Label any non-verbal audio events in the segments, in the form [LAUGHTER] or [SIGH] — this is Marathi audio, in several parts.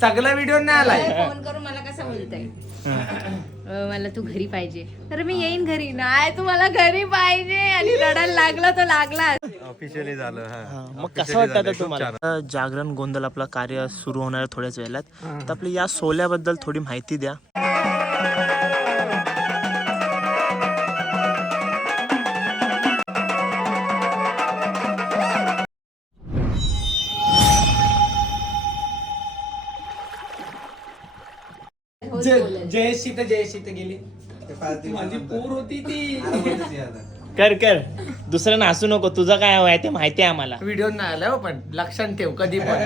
सगळा व्हिडिओ नाही आलाय. फोन करून मला कसं बोलताय? अं, मला तू घरी पाहिजे. तर मी येईन घरी. नाही तू मला घरी पाहिजे. आणि रडायला लागला तो लागला. ऑफिशियली झालं हा, मग कसं वाटतं आता तुम्हाला? आता जागरण गोंधळ आपला कार्य सुरू होणार आहे थोड्याच वेळात. तर आपली या सोल्याबद्दल थोडी माहिती द्या. जयशी तर जयशी तर गेली. माझी पूर होती ती. कर कर. दुसरं नासू नको. तुझं काय हवंय ते माहिती आहे आम्हाला. व्हिडिओ नाही आलाय हो पण लक्षात ठेव कधी पण.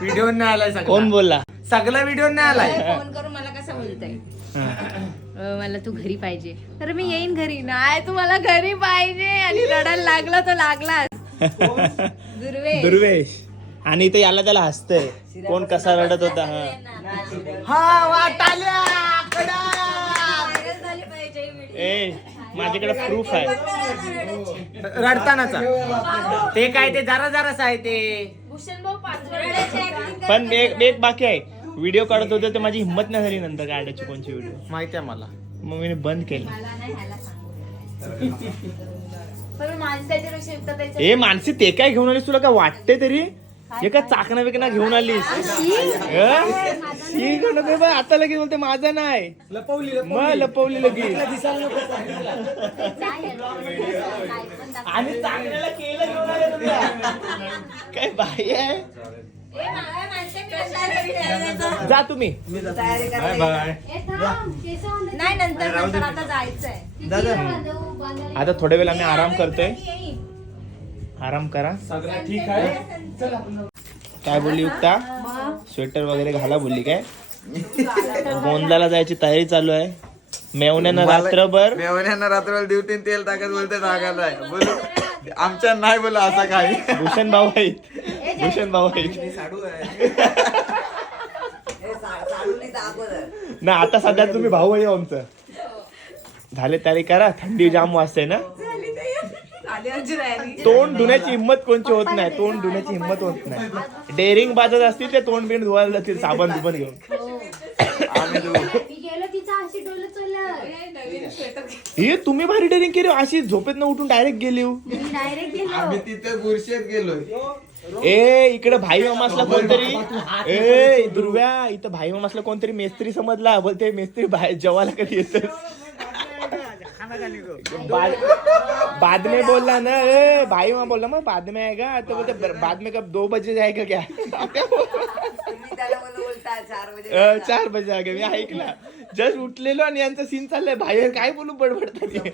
व्हिडिओ नाही आलाय सगळा. कोण बोलला? सगळा व्हिडिओ नाही आलाय. फोन करून मला कसं बोलताय? अं, मला तू घरी पाहिजे. तर मी येईन घरी. नाही तू मला घरी पाहिजे. आणि रडायला लागला तो लागला दुर्वे [LAUGHS] दुर्वेश. आणि इथे याला त्याला हसतंय. कोण कसा रडत होता हा. हा वाटाल्या कडा. ए माझ्याकडे प्रूफ आहे. रडतानाचा. ते काय ते जरा जराच आहे ते. पण एक एक बाकी आहे. व्हिडिओ काढत होते ते माझी हिंमत नाही झाली नंतर काढायची कोणची व्हिडिओ माहिती आहे मला. मग मी बंद केलं. ए मानसी ते काय घेऊन आलीस तुला? काय वाटते तरी? हे काय? चाकणा बिकणा घेऊन आलीस? ही आता लगेच बोलते माझा नाही. लपवली मग लपवली लगेच. आणि. काय बाई आहे? जा. तुम्ही. नाही नंतर नंतर आता जायचंय. आता थोड्या वेळ आम्ही आराम करतोय. आराम करा. सगळं ठीक आहे. काय बोलली युक्ता स्वेटर वगैरे घाला बोलली काय? गोंदाला जायची तयारी चालू आहे. मेवण्यानं रात्रभर मेवण्यानं रात्रभर ड्युटीन तेल टाकत बोलते नागाला बोलू. आमच्या नाही बोला असं काही. भूषण भाऊ आहेत. भूषण भाऊ आहेत. ना आता सध्या तुम्ही भाऊ आहे आमचं. झाले तयारी करा. थंडी जाम वाजते ना. तोंड धुण्याची हिंमत कोणची होत नाही. तोंड धुण्याची हिंमत होत नाही. डेअरिंग बाजत असतील ते तोंड बिंड धुवायला जातील साबण दुबन घेऊन. हे तुम्ही भारी डेअरिंग केली हो. अशी झोपेत न उठून डायरेक्ट गेली हो. आम्ही तिथे बुरशेत गेलोय. ए इकडे भाई मामासला कोणतरी ए दुर्व्या इथं भाई मामासला कोणतरी मेस्त्री समजला. बोलते मेस्त्री बाहेर जेवायला कधी येत बाद में बोलला ना ए भाई मामा बोलला मग बाद में आएगा तो बोलते "ब- बाद में कब दो बजे जाएगा क्या? चार बजे आगे मी ऐकला जस्ट उठलेलो आणि यांचा सीन चाललाय बाहेर काय बोलू बडबडतात हे.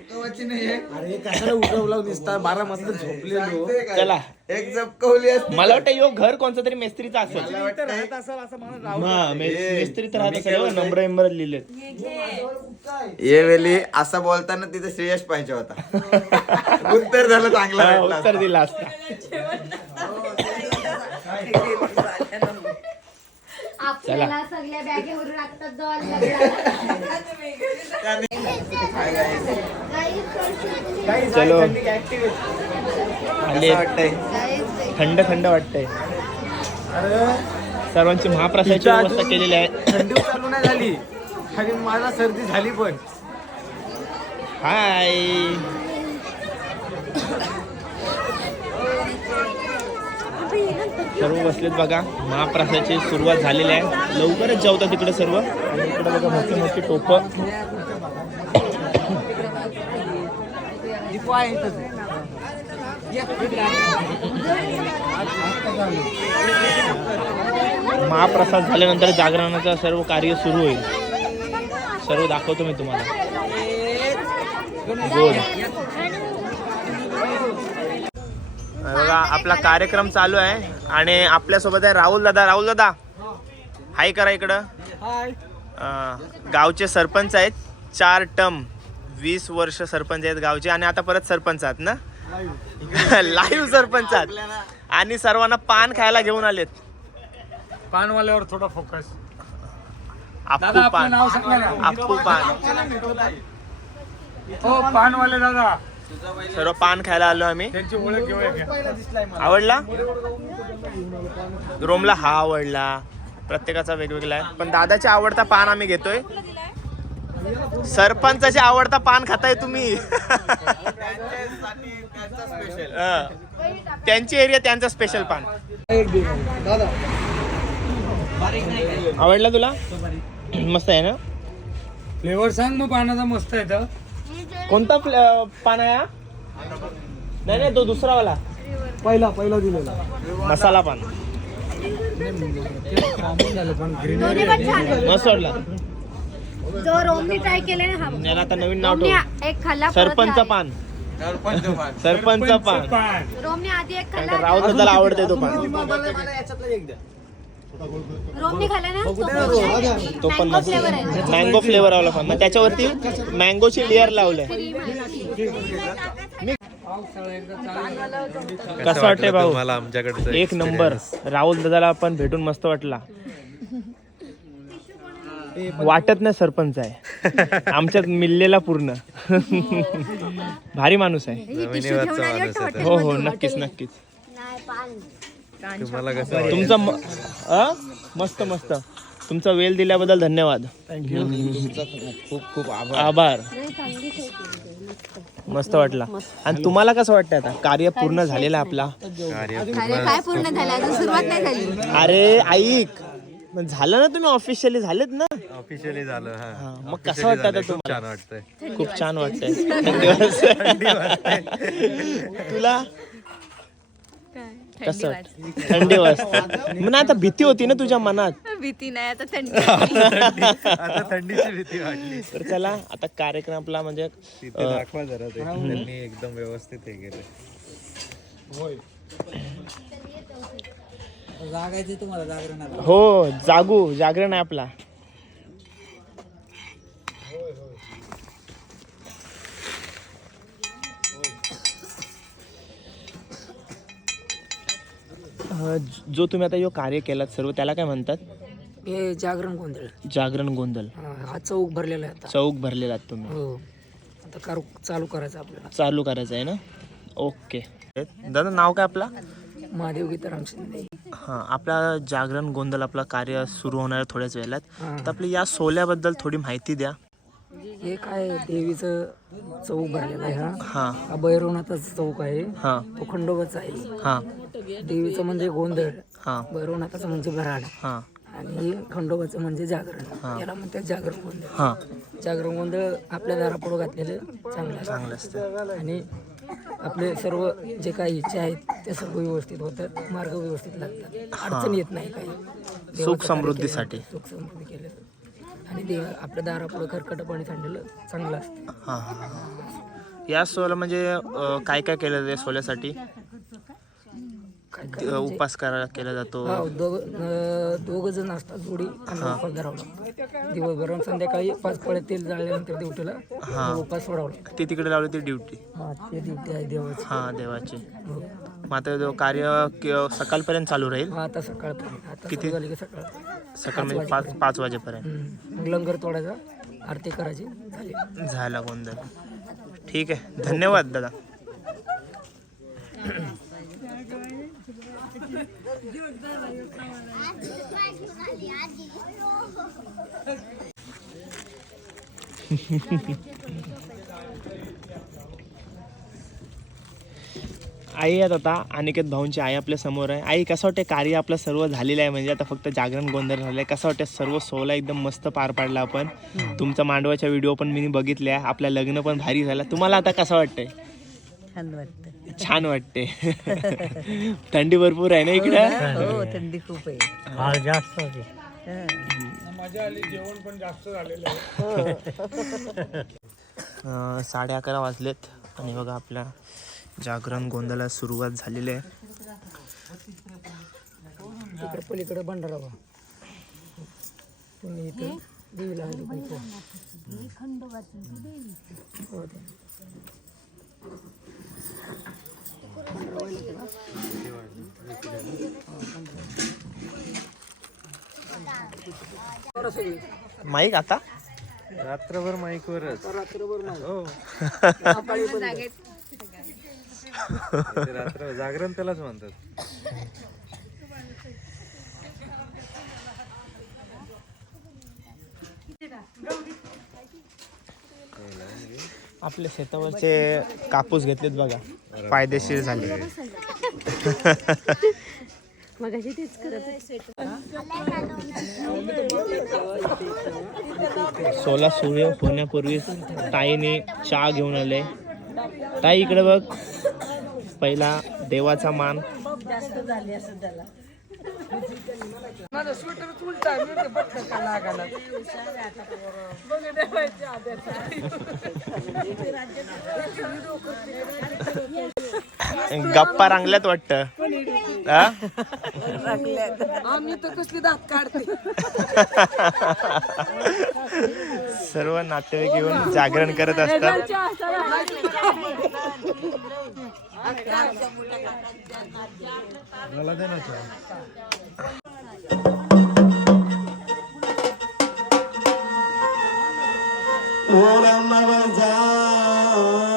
अरे कशाला उठवला दिसता बारा मस्त झोपलेलो. चला. एक झपकवली असती मला वाटतं यो घर कोणचं तरी मेस्त्रीचा असेल इथं राहत असेल असं मला राव- हा मे- मेस्त्री तर राहत असेल हो, नंबर नंबर लिहिले ये वेळी असं बोलताना तिथे श्रेयश पाहिजे होता. [LAUGHS] उत्तर झालं चांगलं उत्तर दिला असता. [LAUGHS] आपल्याला सगळ्या बॅगेवरून चलो. आले. वाटतंय. थंड थंड वाटतंय. अरे. सर्वांची महाप्रसादाची व्यवस्था केलेली आहे. थंडी चालू नाही झाली. आणि मला सर्दी झाली पण. हाय सर्व बसलेत बघा. महाप्रसादाची सुरुवात झालेली आहे. लवकरच जेवतात तिकडे सर्व. आणि इकडे बघा मोठी मोठी टोप. महाप्रसाद झाल्यानंतर जागरणाचं सर्व कार्य सुरू होईल. सर्व दाखवतो मी तुम्हाला. गोल बघा आपला कार्यक्रम चालू आहे. आणि आपल्यासोबत आहे राहुल दादा. राहुल दादा हाय करा इकडं. अं, गावचे सरपंच आहेत. चार टर्म वीस वर्ष सरपंच आहेत गावचे आणि आता परत सरपंच आहात ना? लाईव्ह सरपंच आहात. आणि सर्वांना पान खायला घेऊन आलेत. पानवाल्यावर थोडा फोकस दादा आपलं पान. नाव सांगा ना. आप्पू पान. हो पानवाले दादा. सर्व पान खायला आलो आम्ही. त्यांची ओळख घेऊया का? आवडला? रोमला हा आवडला. प्रत्येकाचा वेगवेगळा आहे. पण दादाचा आवडता पान आम्ही घेतोय. सरपंचाचे आवडता पान खाताय तुम्ही. त्यांची एरिया त्यांचा स्पेशल पान. आवडला तुला? मस्त आहे ना? फ्लेवर सांग मग पानाचा मस्त आहे तर कोणता फ्ल- पान आहे हा? नाही नाही तो दुसरा वाला पहिला पहिला दिलेला. मसाला पान. दोन्ही पण छान आहे. वाटला जो रोमनी ट्राय केले ना हा बघ. याला आता नवीन नाव रोमनी ठेव. एक खाल्ला परत सरपंच. पान. सरपंच पान. रोमनी आधी एक खाल्ला राहुल दादाला आवडते तो पान. रोमनी खाल्ला ना? तो पण मँगो फ्लेवर आहे. मँगो फ्लेवर वाला पान मग त्याच्यावरती मँगोची लेअर लावलंय. कसं वाटतंय भाऊ? मला आमच्याकडचं एक नंबर. राहुल दादाला पण भेटून मस्त वाटला. वाटत नाही सरपंच आहे. आमच्यात मिललेला पूर्ण. भारी माणूस आहे. ही आली हो हो नक्कीच नक्कीच. तुम्हाला कसं तुमचा म-? मस्त मस्त. तुमचा वेळ दिल्याबद्दल धन्यवाद. खूप खूप आभार. आभार. मस्त. वाटला. आणि तुम्हाला कसं वाटतं आता? कार्य पूर्ण झालेलं आपला? कार्य अरे काय पूर्ण झालं? अजून सुरुवात नाही झाली. अरे ऐक. मग झालं ना तुम्ही ऑफिशियली झालेत ना? ऑफिशियली झालं हा. हा, मग कसं वाटतं आता खूप तुम्हाला? छान वाटतंय. खूप छान वाटतंय. तुला? कसं? वाटतं? थंडी वाजते. मग ना आता भीती होती ना तुझ्या मनात? भीती नाही आता थंडी आता थंडीची भीती वाटली. तर चला आता कार्यक्रम आपला म्हणजे तिथे दाखवा जरा ते. त्यांनी एकदम व्यवस्थित हे केलं. जागायची तुम्हाला जागरण हो जागू जागरण आहे आपला. जो तुम्ही आता यो कार्य केलात सर्व त्याला काय म्हणतात? हे जागरण गोंधळ. जागरण गोंधळ. हा चौक भरलेला आहे आता. चौक भरलेला आहात तुम्ही. हो. आता कार चालू करायचं आपल्याला. चालू करायचं आहे ना? ओके. दादा नाव काय आपला? महादेव गीताराम शिंदे. हां आपला जागरण गोंधळ आपला कार्य सुरू होणार आहे थोड्याच वेळात. हा. तर आपली या सोल्याबद्दल थोडी माहिती द्या. हे काय देवीचं चौक भरलेला आहे हा. हां. हा भैरवनाथाचा चौक आहे. हां. तो खंडोबाचा आहे. हां. देवीचं म्हणजे गोंधळ. हां. भैरवनाथाचं म्हणजे भराड. हां. आणि खंडोबाचं म्हणजे जागरण. याला म्हणतात जागरण गोंधळ. हां. जागरण गोंधळ आपल्या दारापुढं घातलेलं चांगलं चांगलं असतं. आणि आपले सर्व जे काही इच्छा आहेत ते सर्व व्यवस्थित होतात. मार्ग व्यवस्थित लागतात. अडचण येत नाही काही. देवाचं सुख समृद्धीसाठी. सुख समृद्धी केलं आणि देव आपल्या दारापुढं खरकट पाणी सांडलेलं चांगलं असतं. हां हां हां. या सोला म्हणजे अं, काय काय केलं जाते सोल्यासाठी काय उपास करा केला जातो. हा दोघ जण असतात जोडी आणि उपास धरावं लागतो. दिवसभर आणि संध्याकाळी पाच फळे तेल जाळल्यानंतर देवटीला उपास सोडावं लागतो. ती तिकडे लावली ती ड्युटी. हा ते ड्युटी आहे देवाची. हां देवाची. हो. मग आता जो कार्य कि- सकाळपर्यंत चालू राहील? हा आता सकाळपर्यंत. आता किती? सुरू झाली की सकाळ. सकाळ म्हणजे पाच पाच वाजेपर्यंत. हम्म. मग लंगर तोडायचा आरती करायची झाली. झाला गोंधळ. ठीक आहे. धन्यवाद दादा. आई आहेत आता अनिकेत भाऊंची आई आपल्यासमोर आहे. आई कसं वाटतं कार्य आपलं सर्व झालेलं आहे? म्हणजे आता फक्त जागरण गोंधळ झालं आहे कसं वाटतं सर्व सोहळा एकदम मस्त पार पाडला आपण? तुमचा मांडवाच्या व्हिडिओ पण मी बघितल्या. आपलं लग्न पण भारी झालं. तुम्हाला आता कसं वाटतंय? छान वाटतं. छान वाटते. थंडी भरपूर आहे ना इकडं? हो थंडी खूप आहे. जास्त होते. अं, साडे अकरा वाजलेत आणि बघा आपल्या जागरण गोंधळाला सुरुवात झालेली आहे. तिकडे पलीकडे भंडारा बा तुम्ही इथे देवीला हळदी कुंकू. हो. ते. माईक आता? रात्रभर माईकवरच. हो. रात्र जागरण त्यालाच म्हणतात. आपल्या शेतावरचे कापूस घेतलेत बघा. फायदेशीर झाले. सोला सूर्य होण्यापूर्वी ताईने चहा घेऊन आले. ताई इकडे बघ. पहिला देवाचा मान. गप्पा रांगल्यात वाटतं हा? आम्ही तर कसली दात काढते सर्व नातेवाईक येऊन जागरण करत असतात मला दे ना चहा. सदानंदाचा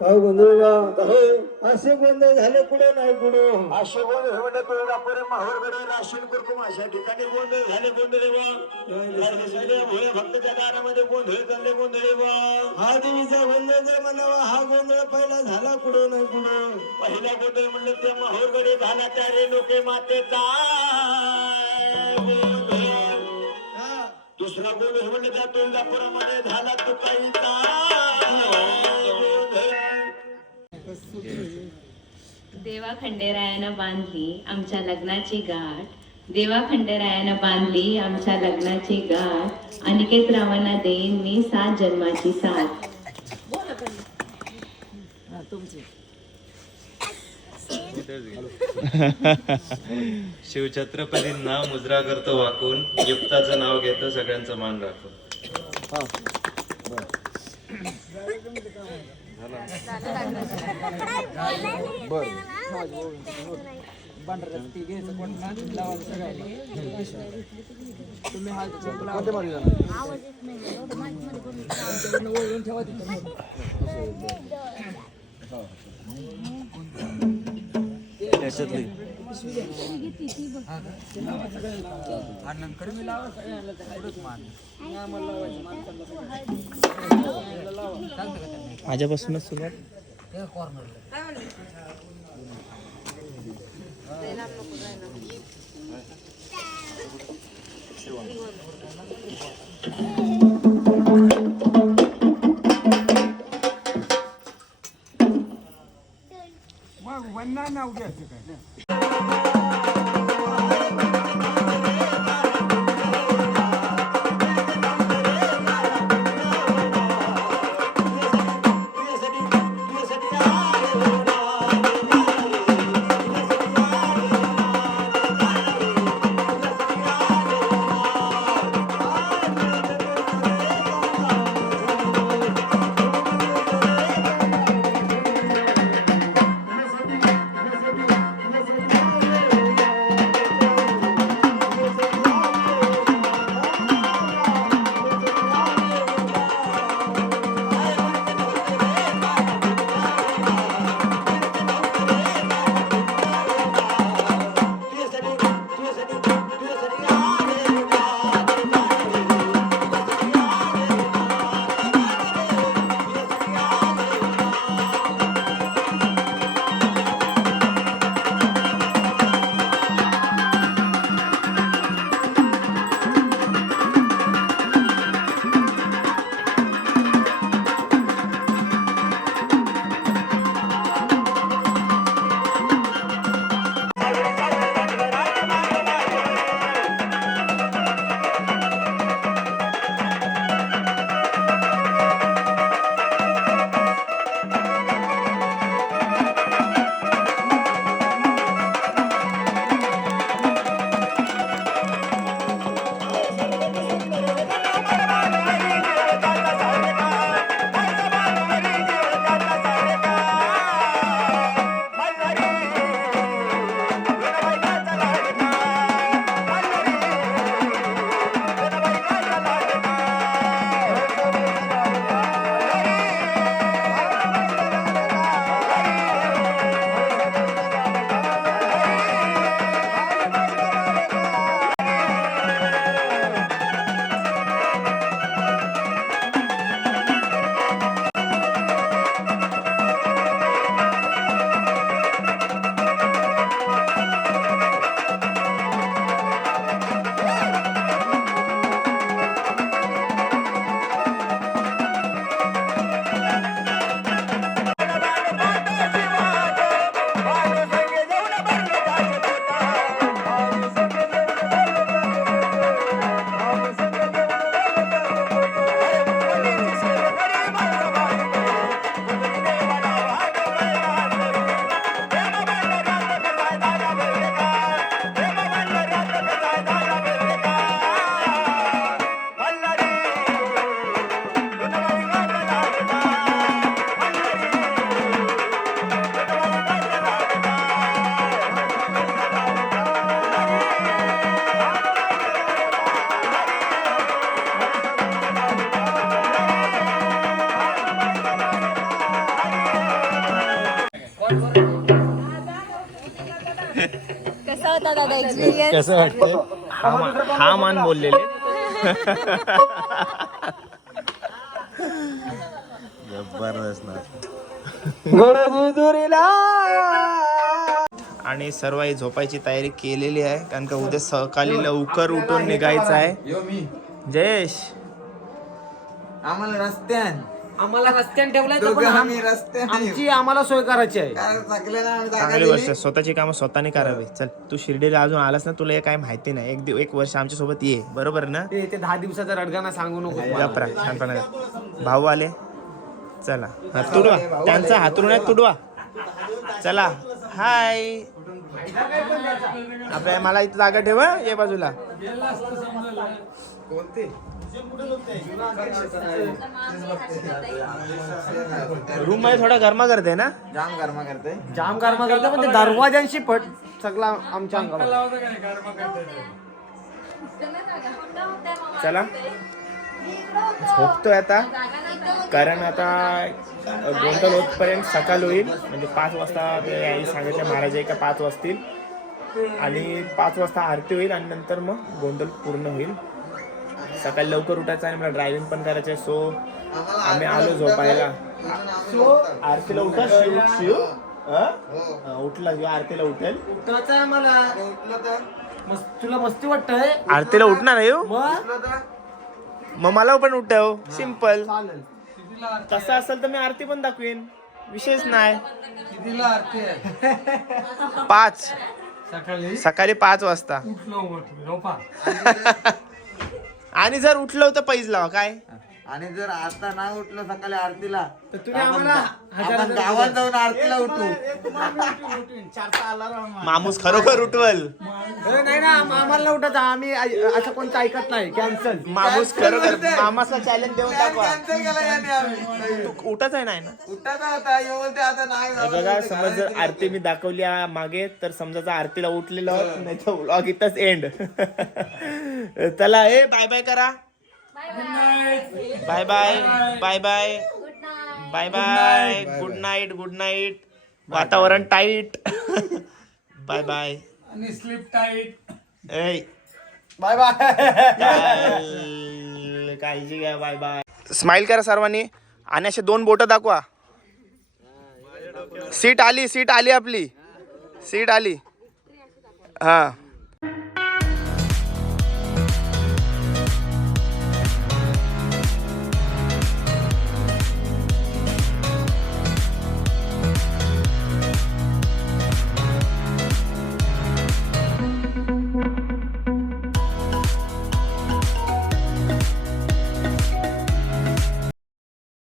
काय गोंधळ बा असे गोंधळ झाले कुठे नाही कुठे असे गोंधळ म्हणलं तुला पुढे माहोरकडे नाशिन अशा ठिकाणी गोंधळ झाले गोंधळे भोया भक्ताच्या दारामध्ये गोंधळ चालले गोंधळे हा देवीचा गोंधळ जर म्हणावा हा. गोंधळ पहिला झाला कुठं नाही कुठं पहिला गोंधळ म्हणलं ते माहोरगडे झाला त्या रे लोके मातेचा दुसरा गोंधळ म्हणलं त्या तुळजापुरामध्ये झाला तुकाईचा. देवा खंडेरायानं बांधली आमच्या लग्नाची गाठ. देवा खंडेरायानं बांधली आमच्या लग्नाची गाठ. अनिकेत रावांना देईन मी सात जन्माची साथ. [LAUGHS] शिवछत्रपतींना मुजरा करतो वाकून. युक्ताचं नाव घेतो सगळ्यांचं मान राखून ठेवा त्याच्यातली माझ्यापासूनच सुरुवात. कसा होता Gracias. कसं वाटतंय? हा मान हा मान बोललेले. जबरदस्त ना. गडदुरीला आणि सर्व ही झोपायची तयारी केलेली आहे कारण का उद्या सकाळी लवकर उठून निघायचं आहे. यो मी. जयेश. आम्हाला रस्त्यान. आम्हाला रस्त्याने दोघं रस्त्याने. आमची आम्हाला सोय करायची आहे. आम्ही जागा चांगली दिली. आहे. स्वतःची कामं स्वतःने करावी. चल तू शिर्डीला अजून आलास ना तुला हे काय माहिती नाही. एक दिव एक वर्ष आमच्यासोबत ये. बरोबर ना? ते ते दहा दिवसाचा रडगाणा सांगू नको. मला. शांतपणा भाऊ आले? चला. तुडवा. त्यांचा हातरून आहे तुडवा. चला. हाय. आपल्या मला इथं जागा ठेवा ये बाजूला. कोणते? रूममध्ये थोडा गरमा करते ना? जाम गरमा करते. जाम गरमा करते पण ते दरवाजांशी फट सगळा आमच्या चला. झोपतोय आता. कारण आता गोंधळ होतपर्यंत सकाळ होईल. म्हणजे पाच वाजता ते आई सांगितलं महाराज का पाच वाजतील. आणि पाच वाजता आरती होईल आणि नंतर मग गोंधळ पूर्ण होईल. सकाळी लवकर उठायचं आणि मला ड्रायव्हिंग पण करायचं सो आम्ही आलो झोपायला. आरतीला उठा शिव शिव? अं, उठला शिव आरतीला उठेल. उठायचं आहे मला. मस्त तुला मस्ती वाटतंय? आरतीला उठणार आहे हो? मग? मला पण उठव. सिंपल चालेल. तसं असेल तर मी आरती पण दाखवेन. विशेष नाही. कितीला आरती आहे? पाच. सकाळी? सकाळी पाच वाजता. उठलो मग झोपा [LAUGHS] आणि जर उठलं तर पैज लावा काय? आणि जर आता नाही उठलं सकाळी आरतीला तर तुम्ही आपण आम्हाला हजार आपण हजार गावात जाऊन आरतीला उठू. माणूस खरोखर उठवल. ए, नाही ना आम- आम्हाला उठायचं आम्ही आ- असं कोणतं ऐकत नाही. कॅन्सल माणूस खरोखर मामासला चॅलेंज देऊन दाखवा. कॅन्सल केला याने आम्ही. तू उठत आहे नाही ना. उठायचा होता. येऊ बोलते आता. नाही हे बघा समज जर आरती मी दाखवली आ- मागे तर समजा जर आरतीला उठलेलं नाही तर व्लॉग इथंच एंड [LAUGHS] चला ए बाय बाय करा. Bye bye bye bye bye bye good night good night वातावरण टाईट बाय बाय आणि स्लिप टाईट ए बाय बाय काळजी घ्या बाय बाय स्माइल करा सर्वांनी आणि असे दोन बोट दाखवा सीट आली सीट आली आपली सीट आली हा